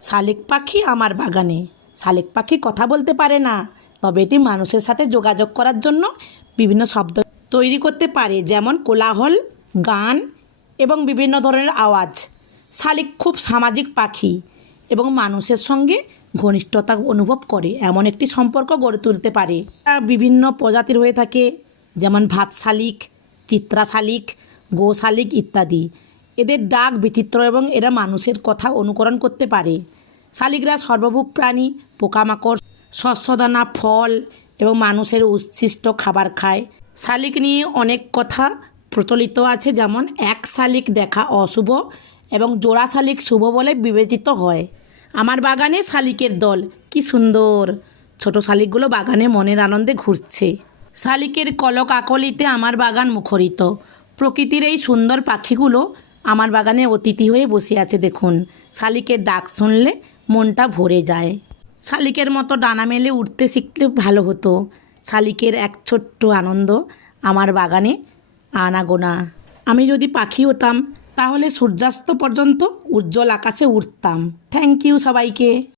শালিক পাখি আমার বাগানে। শালিক পাখি কথা বলতে পারে না, তবে এটি মানুষের সাথে যোগাযোগ করার জন্য বিভিন্ন শব্দ তৈরি করতে পারে, যেমন কোলাহল, গান এবং বিভিন্ন ধরনের আওয়াজ। শালিক খুব সামাজিক পাখি এবং মানুষের সঙ্গে ঘনিষ্ঠতা অনুভব করে, এমন একটি সম্পর্ক গড়ে তুলতে পারে। বিভিন্ন প্রজাতির হয়ে থাকে, যেমন ভাত শালিক, চিত্রা শালিক, গো শালিক ইত্যাদি। এদের ডাক বিচিত্র এবং এরা মানুষের কথা অনুকরণ করতে পারে। শালিকরা সর্বভুক প্রাণী, পোকামাকড়, শস্যদানা, ফল এবং মানুষের উচ্ছিষ্ট খাবার খায়। শালিক নিয়ে অনেক কথা প্রচলিত আছে, যেমন এক শালিক দেখা অশুভ এবং জোড়া শালিক শুভ বলে বিবেচিত হয়। আমার বাগানে শালিকের দল, কি সুন্দর! ছোট শালিকগুলো বাগানে মনের আনন্দে ঘুরছে। শালিকের কলক আকলিতে আমার বাগান মুখরিত। প্রকৃতির এই সুন্দর পাখিগুলো আমার বাগানে অতিথি হয়ে বসে আছে, দেখুন। শালিকের ডাক শুনলে মনটা ভরে যায়। শালিকের মতো ডানা মেলে উঠতে শিখলে ভালো হতো। শালিকের এক ছোট্ট আনন্দ আমার বাগানে আনাগোনা। আমি যদি পাখি হতাম, তাহলে সূর্যাস্ত পর্যন্ত উজ্জ্বল আকাশে উঠতাম। থ্যাংক ইউ সবাইকে।